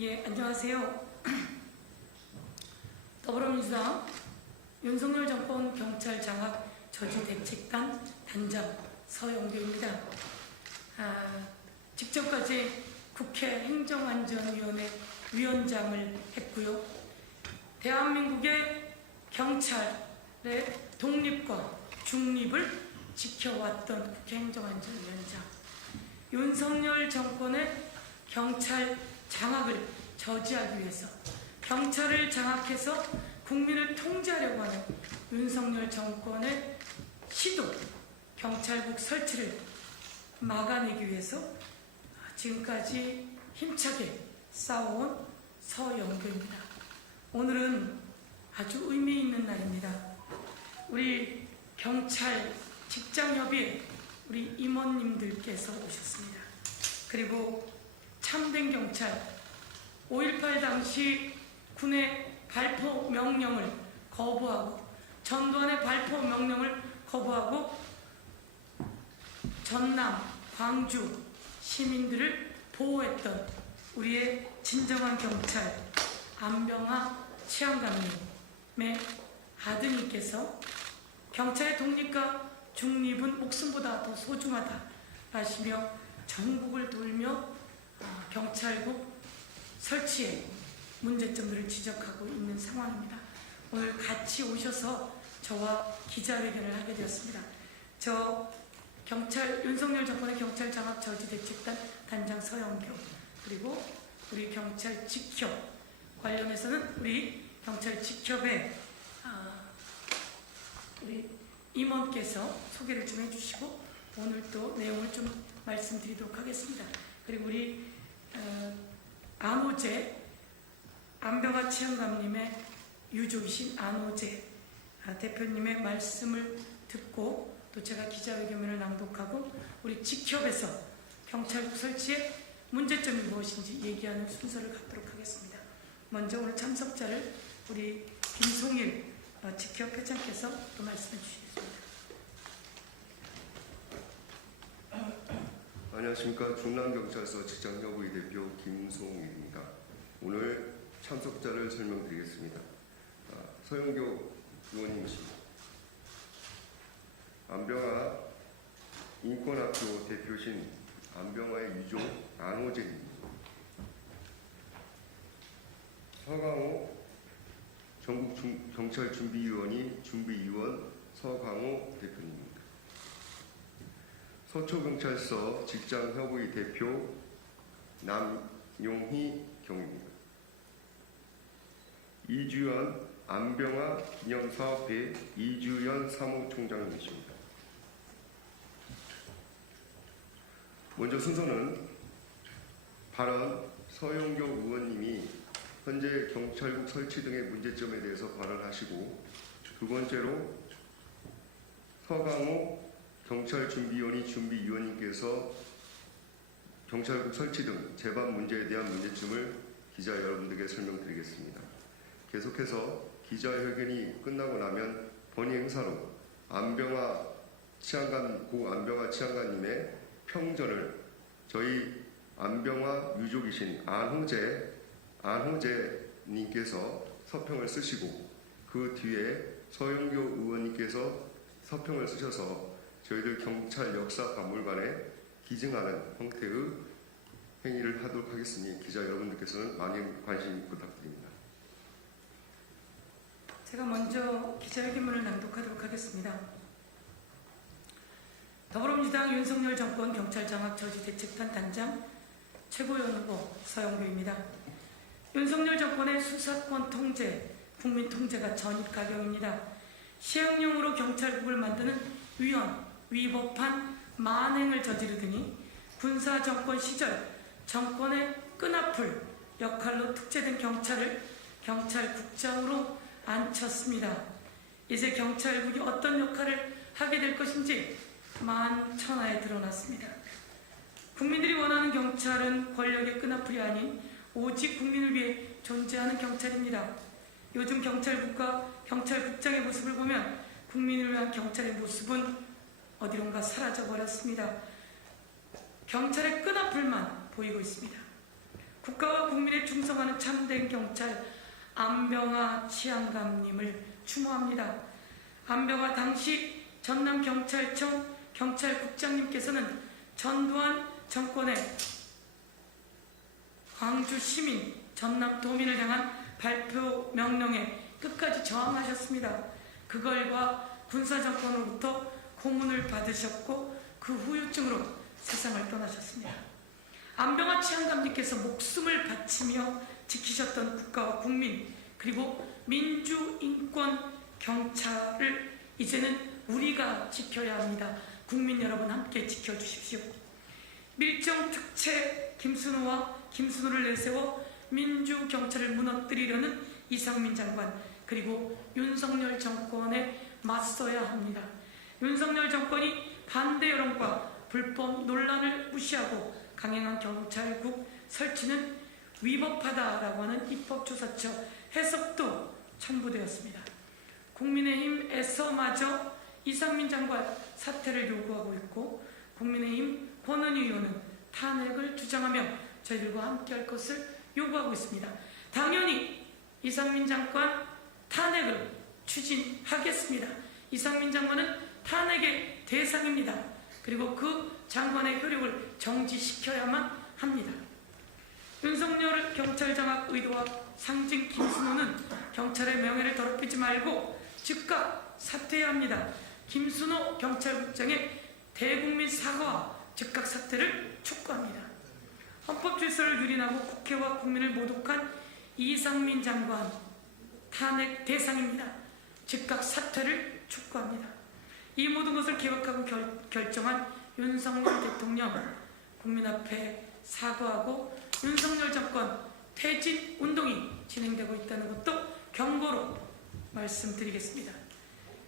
예, 안녕하세요. 더불어민주당 윤석열 정권 경찰 장악 저지 대책단 단장 서영교입니다. 직전까지 국회 행정안전위원회 위원장을 했고요. 대한민국의 경찰의 독립과 중립을 지켜왔던 국회 행정안전위원장, 윤석열 정권의 경찰 장악을 저지하기 위해서 경찰을 장악해서 국민을 통제하려고 하는 윤석열 정권의 시도, 경찰국 설치를 막아내기 위해서 지금까지 힘차게 싸워온 서영교입니다. 오늘은 아주 의미 있는 날입니다. 우리 경찰 직장협의회 우리 임원님들께서 오셨습니다. 그리고 참된 경찰, 5.18 당시 군의 발포 명령을 거부하고, 전두환의 발포 명령을 거부하고 전남, 광주 시민들을 보호했던 우리의 진정한 경찰 안병화 치안감님의 아드님께서 경찰의 독립과 중립은 목숨보다 더 소중하다 하시며 전국을 돌며 경찰국 설치에 문제점들을 지적하고 있는 상황입니다. 오늘 같이 오셔서 저와 기자회견을 하게 되었습니다. 저 윤석열 정권의 경찰 장악 저지 대책단 단장 서영교, 그리고 우리 경찰 직협 관련해서는 우리 경찰 직협의 우리 임원께서 소개를 좀 해주시고 오늘 또 내용을 좀 말씀드리도록 하겠습니다. 그리고 우리 안호재 안병화 치안감님의 유족이신 안호재 대표님의 말씀을 듣고 또 제가 기자회견을 낭독하고 우리 직협에서 경찰국 설치의 문제점이 무엇인지 얘기하는 순서를 갖도록 하겠습니다. 먼저 오늘 참석자를 우리 김송일 직협 회장께서 또 말씀해 주시겠습니다. 안녕하십니까. 중남경찰서 직장협의회 대표 김송일입니다. 오늘 참석자를 설명드리겠습니다. 서영교 의원님이십니다. 안병화 인권학교 대표신 안병화의 유족 안호재입니다. 서강호 전국경찰준비위원회 준비위원 서강호 대표님입니다. 서초경찰서 직장협의회 대표 남용희 경입니다. 이주연 안병화 기념사업회 이주연 사무총장님이십니다. 먼저 순서는 발언 서영교 의원님이 현재 경찰국 설치 등의 문제점에 대해서 발언하시고, 두 번째로 서강호 경찰준비위원회 준비위원님께서 경찰국 설치 등 제반 문제에 대한 문제점을 기자 여러분들에게 설명드리겠습니다. 계속해서 기자회견이 끝나고 나면 본의 행사로 고 안병화 치안관님의 평전을 저희 안병화 유족이신 안호재님께서 서평을 쓰시고, 그 뒤에 서영교 의원님께서 서평을 쓰셔서 저희들 경찰 역사 박물관에 기증하는 형태의 행위를 하도록 하겠으니 기자 여러분들께서는 많은 관심 부탁드립니다. 제가 먼저 기자회견문을 낭독하도록 하겠습니다. 더불어민주당 윤석열 정권 경찰 장악 저지 대책단 단장 최고위원 후보 서영교입니다. 윤석열 정권의 수사권 통제, 국민 통제가 전입가경입니다. 시행령으로 경찰국을 만드는 위법한 만행을 저지르더니 군사정권 시절 정권의 끈앞을 역할로 특제된 경찰을 경찰국장으로 앉혔습니다. 이제 경찰국이 어떤 역할을 하게 될 것인지 만천하에 드러났습니다. 국민들이 원하는 경찰은 권력의 끈앞이 아닌 오직 국민을 위해 존재하는 경찰입니다. 요즘 경찰국과 경찰국장의 모습을 보면 국민을 위한 경찰의 모습은 어디론가 사라져버렸습니다. 경찰의 끈앞을만 보이고 있습니다. 국가와 국민에 충성하는 참된 경찰 안병화 치안감님을 추모합니다. 안병화 당시 전남경찰청 경찰국장님께서는 전두환 정권의 광주 시민, 전남 도민을 향한 발표 명령에 끝까지 저항하셨습니다. 그걸과 군사정권으로부터 고문을 받으셨고 그 후유증으로 세상을 떠나셨습니다. 안병화 치안감님께서 목숨을 바치며 지키셨던 국가와 국민 그리고 민주인권 경찰을 이제는 우리가 지켜야 합니다. 국민 여러분 함께 지켜주십시오. 밀정특채 김순호를 내세워 민주경찰을 무너뜨리려는 이상민 장관 그리고 윤석열 정권에 맞서야 합니다. 윤석열 정권이 반대 여론과 불법 논란을 무시하고 강행한 경찰국 설치는 위법하다라고 하는 입법조사처 해석도 첨부되었습니다. 국민의힘에서마저 이상민 장관 사퇴를 요구하고 있고 국민의힘 권은희 의원은 탄핵을 주장하며 저희들과 함께할 것을 요구하고 있습니다. 당연히 이상민 장관 탄핵을 추진하겠습니다. 이상민 장관은 탄핵의 대상입니다. 그리고 그 장관의 효력을 정지시켜야만 합니다. 윤석열 경찰장악 의도와 상징 김순호는 경찰의 명예를 더럽히지 말고 즉각 사퇴해야 합니다. 김순호 경찰국장의 대국민 사과와 즉각 사퇴를 촉구합니다. 헌법 질서를 유린하고 국회와 국민을 모독한 이상민 장관 탄핵 대상입니다. 즉각 사퇴를 촉구합니다. 이 모든 것을 계획하고 결정한 윤석열 대통령 국민 앞에 사과하고 윤석열 정권 퇴진 운동이 진행되고 있다는 것도 경고로 말씀드리겠습니다.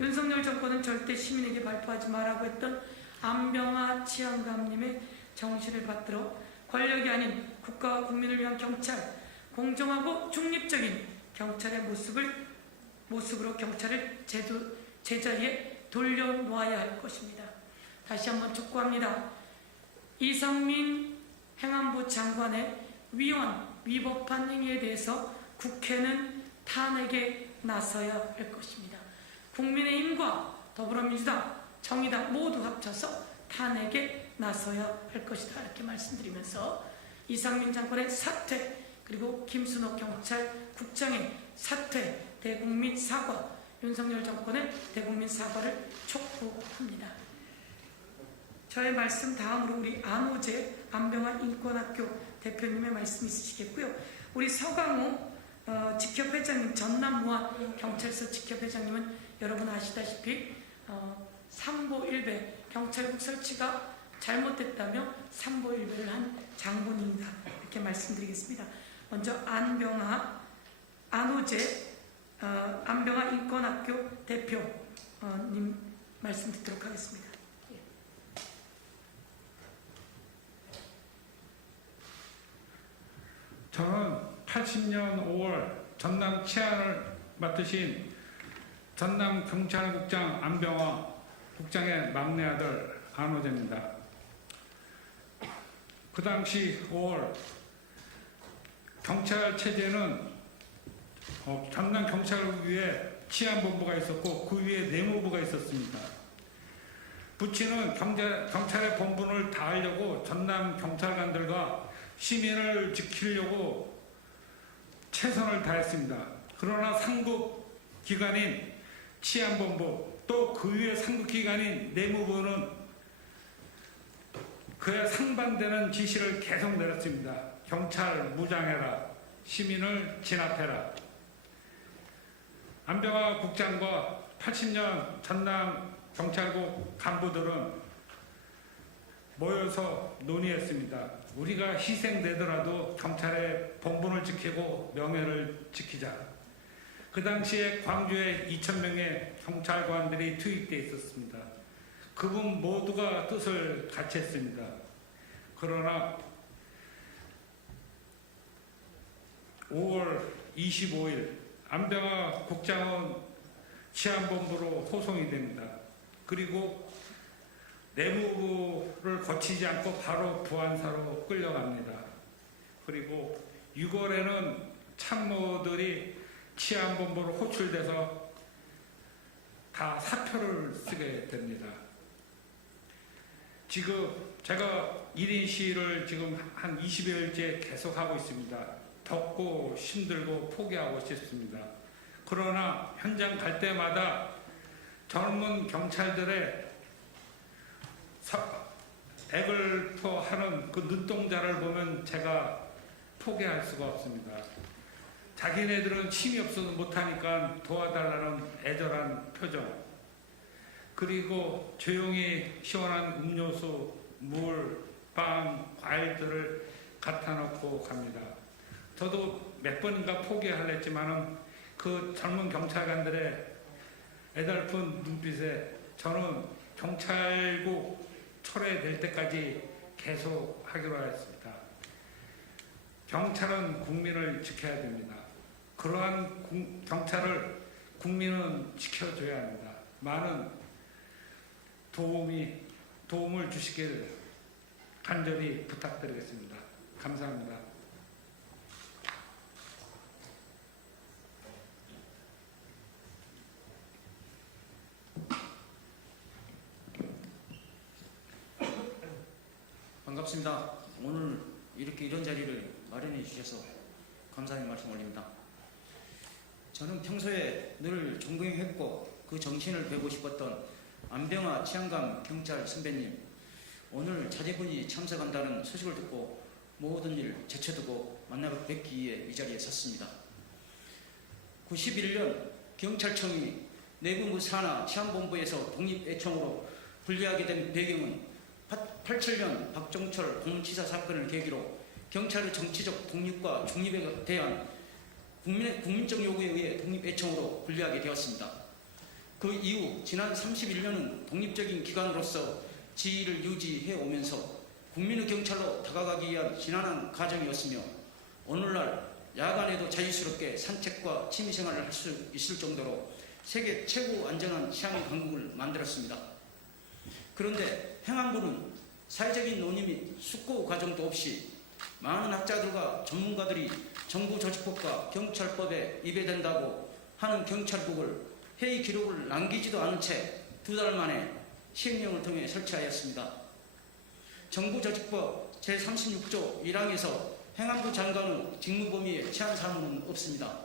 윤석열 정권은 절대 시민에게 발표하지 말라고 했던 안병화 치안감님의 정신을 받들어 권력이 아닌 국가와 국민을 위한 경찰, 공정하고 중립적인 경찰의 모습으로 경찰을 제자리에 돌려놓아야 할 것입니다. 다시 한번 촉구합니다. 이상민 행안부 장관의 위법한 행위에 대해서 국회는 탄핵에 나서야 할 것입니다. 국민의힘과 더불어민주당, 정의당 모두 합쳐서 탄핵에 나서야 할 것이다. 이렇게 말씀드리면서 이상민 장관의 사퇴 그리고 김순호 경찰국장의 사퇴, 대국민 사과, 윤석열 정권의 대국민 사과를 촉구합니다. 저의 말씀 다음으로 우리 안호재 안병화 인권학교 대표님의 말씀 있으시겠고요. 우리 서강호 직협회장님, 전남무안 경찰서 직협회장님은 여러분 아시다시피 삼보일배 경찰국 설치가 잘못됐다며 삼보일배를 한 장본인이다. 이렇게 말씀드리겠습니다. 먼저 안호재 안병화 인권학교 대표님 말씀 듣도록 하겠습니다. 저는 80년 5월 전남 치안을 맡으신 전남경찰국장 안병화 국장의 막내 아들 안호재입니다. 그 당시 5월 경찰 체제는 전남경찰국 위에 치안본부가 있었고 그 위에 내무부가 있었습니다. 부치는 경찰의 본분을 다하려고 전남경찰관들과 시민을 지키려고 최선을 다했습니다. 그러나 상급 기관인 치안본부 또 그 위에 상급 기관인 내무부는 그에 상반되는 지시를 계속 내렸습니다. 경찰 무장해라, 시민을 진압해라. 안병화 국장과 80년 전남 경찰국 간부들은 모여서 논의했습니다. 우리가 희생되더라도 경찰의 본분을 지키고 명예를 지키자. 그 당시에 광주에 2,000명의 경찰관들이 투입되어 있었습니다. 그분 모두가 뜻을 같이 했습니다. 그러나 5월 25일 안병화 국장은 치안본부로 호송이 됩니다. 그리고 내무부를 거치지 않고 바로 부안사로 끌려갑니다. 그리고 6월에는 참모들이 치안본부로 호출돼서 다 사표를 쓰게 됩니다. 지금 제가 1인 시위를 지금 한 20여일째 계속하고 있습니다. 덥고 힘들고 포기하고 싶습니다. 그러나 현장 갈 때마다 젊은 경찰들의 액을 토하는 그 눈동자를 보면 제가 포기할 수가 없습니다. 자기네들은 힘이 없어서 못하니까 도와달라는 애절한 표정, 그리고 조용히 시원한 음료수, 물, 빵, 과일들을 갖다 놓고 갑니다. 저도 몇 번인가 포기하려 했지만은 그 젊은 경찰관들의 애달픈 눈빛에 저는 경찰국 철회될 때까지 계속 하기로 하였습니다. 경찰은 국민을 지켜야 됩니다. 그러한 경찰을 국민은 지켜줘야 합니다. 많은 도움을 주시길 간절히 부탁드리겠습니다. 감사합니다. 반갑습니다. 오늘 이렇게 이런 자리를 마련해 주셔서 감사의 말씀 올립니다. 저는 평소에 늘 존경했고 그 정신을 배우고 싶었던 안병화 치안감 경찰 선배님, 오늘 자제분이 참석한다는 소식을 듣고 모든 일 제쳐두고 만나 뵙기 위해 이 자리에 섰습니다. 91년 경찰청이 내부부 산하 치안본부에서 독립애청으로 분리하게 된 배경은 87년 박종철 공무치사 사건을 계기로 경찰의 정치적 독립과 중립에 대한 국민적 요구에 의해 독립애청으로 분리하게 되었습니다. 그 이후 지난 31년은 독립적인 기관으로서 지위를 유지해 오면서 국민의 경찰로 다가가기 위한 지난한 과정이었으며 오늘날 야간에도 자유스럽게 산책과 취미생활을 할 수 있을 정도로 세계 최고 안전한 치안 강국을 만들었습니다. 그런데 행안부는 사회적인 논의 및 숙고 과정도 없이 많은 학자들과 전문가들이 정부조직법과 경찰법에 위배된다고 하는 경찰국을 회의 기록을 남기지도 않은 채 2달 만에 시행령을 통해 설치하였습니다. 정부조직법 제36조 1항에서 행안부 장관의 직무 범위에 치안 사무는 없습니다.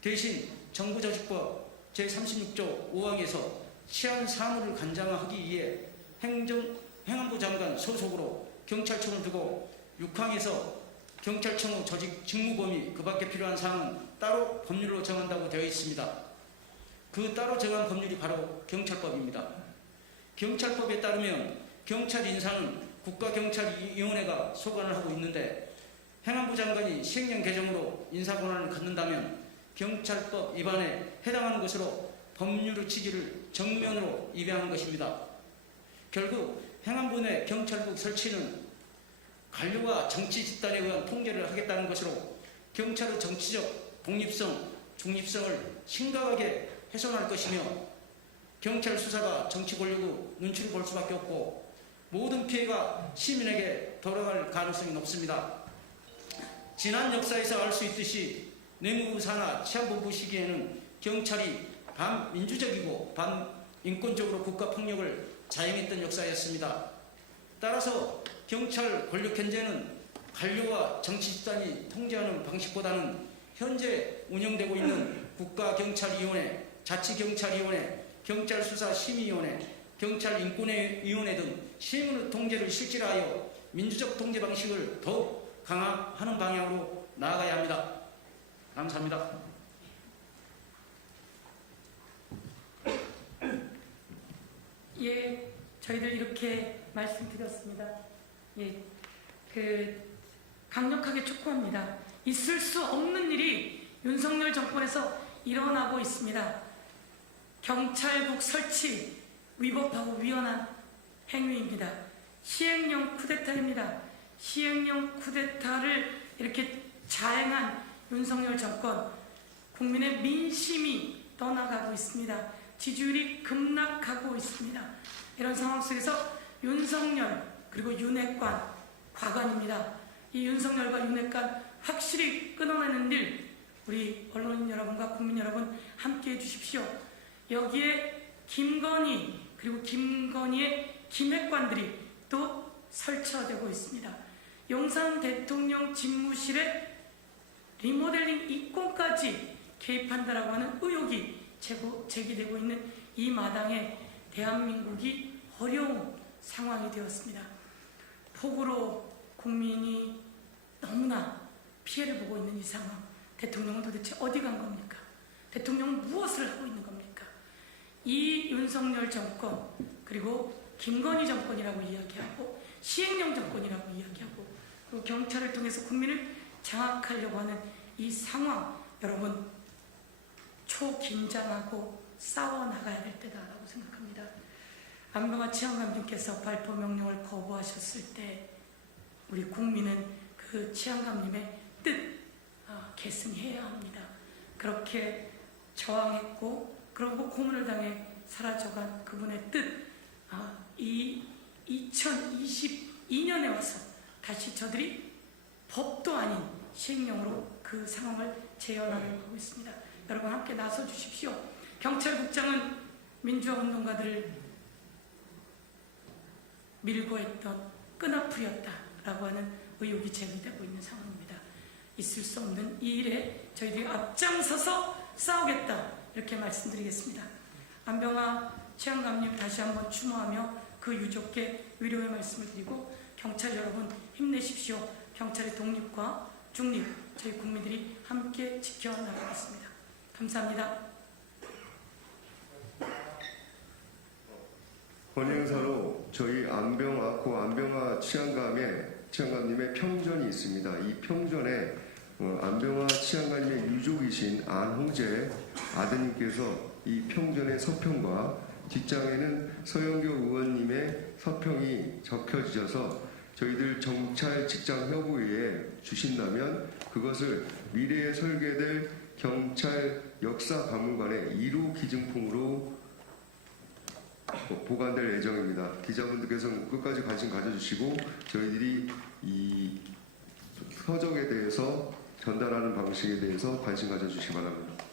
대신 정부조직법 제36조 5항에서 치안 사무를 관장하기 위해 행안부 장관 소속으로 경찰청을 두고 6항에서 경찰청의 조직 직무 범위 그 밖에 필요한 사항은 따로 법률로 정한다고 되어 있습니다. 그 따로 정한 법률이 바로 경찰법입니다. 경찰법에 따르면 경찰 인사는 국가경찰위원회가 소관을 하고 있는데 행안부 장관이 시행령 개정으로 인사 권한을 갖는다면 경찰법 위반에 해당하는 것으로 법률의 취지를 정면으로 위배하는 것입니다. 결국 행안부 내 경찰국 설치는 관료와 정치 집단에 의한 통제를 하겠다는 것으로 경찰의 정치적 독립성, 중립성을 심각하게 훼손할 것이며 경찰 수사가 정치 권력의 눈치를 볼 수밖에 없고 모든 피해가 시민에게 돌아갈 가능성이 높습니다. 지난 역사에서 알 수 있듯이 내무부 산하 치안본부 시기에는 경찰이 반민주적이고 반인권적으로 국가폭력을 자행했던 역사였습니다. 따라서 경찰 권력 현재는 관료와 정치 집단이 통제하는 방식보다는 현재 운영되고 있는 국가경찰위원회, 자치경찰위원회, 경찰수사심의위원회, 경찰인권위원회 등 시민의 통제를 실질하여 민주적 통제 방식을 더욱 강화하는 방향으로 나아가야 합니다. 감사합니다. 예, 저희들 이렇게 말씀드렸습니다. 예, 강력하게 촉구합니다. 있을 수 없는 일이 윤석열 정권에서 일어나고 있습니다. 경찰국 설치 위법하고 위헌한 행위입니다. 시행령 쿠데타입니다. 시행령 쿠데타를 이렇게 자행한 윤석열 정권, 국민의 민심이 떠나가고 있습니다. 지지율이 급락하고 있습니다. 이런 상황 속에서 윤석열 그리고 윤핵관, 과관입니다. 이 윤석열과 윤핵관 확실히 끊어내는 일 우리 언론인 여러분과 국민 여러분 함께해 주십시오. 여기에 김건희 그리고 김건희의 김핵관들이 또 설치되고 있습니다. 용산 대통령 집무실에 리모델링 이권까지 개입한다라고 하는 의혹이 제기되고 있는 이 마당에 대한민국이 어려운 상황이 되었습니다. 폭우로 국민이 너무나 피해를 보고 있는 이 상황, 대통령은 도대체 어디 간 겁니까? 대통령은 무엇을 하고 있는 겁니까? 이 윤석열 정권 그리고 김건희 정권이라고 이야기하고 시행령 정권이라고 이야기하고 그리고 경찰을 통해서 국민을 장악하려고 하는 이 상황, 여러분 초긴장하고 싸워나가야 될 때다라고 생각합니다. 안병화 치안감님께서 발포 명령을 거부하셨을 때 우리 국민은 그 치안감님의 뜻 계승해야 합니다. 그렇게 저항했고 그러고 고문을 당해 사라져간 그분의 뜻, 이 2022년에 와서 다시 저들이 법도 아닌 시행령으로 그 상황을 재현하려고 하고 있습니다. 여러분 함께 나서 주십시오. 경찰국장은 민주화 운동가들을 밀고 했던 끈앞풀이었다라고 하는 의혹이 제기되고 있는 상황입니다. 있을 수 없는 이 일에 저희들이 앞장서서 싸우겠다 이렇게 말씀드리겠습니다. 안병화 치안감님 다시 한번 추모하며 그 유족께 위로의 말씀을 드리고 경찰 여러분 힘내십시오. 경찰의 독립과 중립 저희 국민들이 함께 지켜나가겠습니다. 감사합니다. 헌행사로 저희 고 안병화 치안감님의 평전이 있습니다. 이 평전에 안병화 치안감님의 유족이신 안홍재 아드님께서 이 평전의 서평과 뒷장에는 서영교 의원님의 서평이 적혀지셔서 저희들 경찰 직장 협의회에 주신다면 그것을 미래에 설계될 경찰 역사 박물관의 1호 기증품으로 보관될 예정입니다. 기자분들께서는 끝까지 관심 가져주시고 저희들이 이 서적에 대해서 전달하는 방식에 대해서 관심 가져주시기 바랍니다.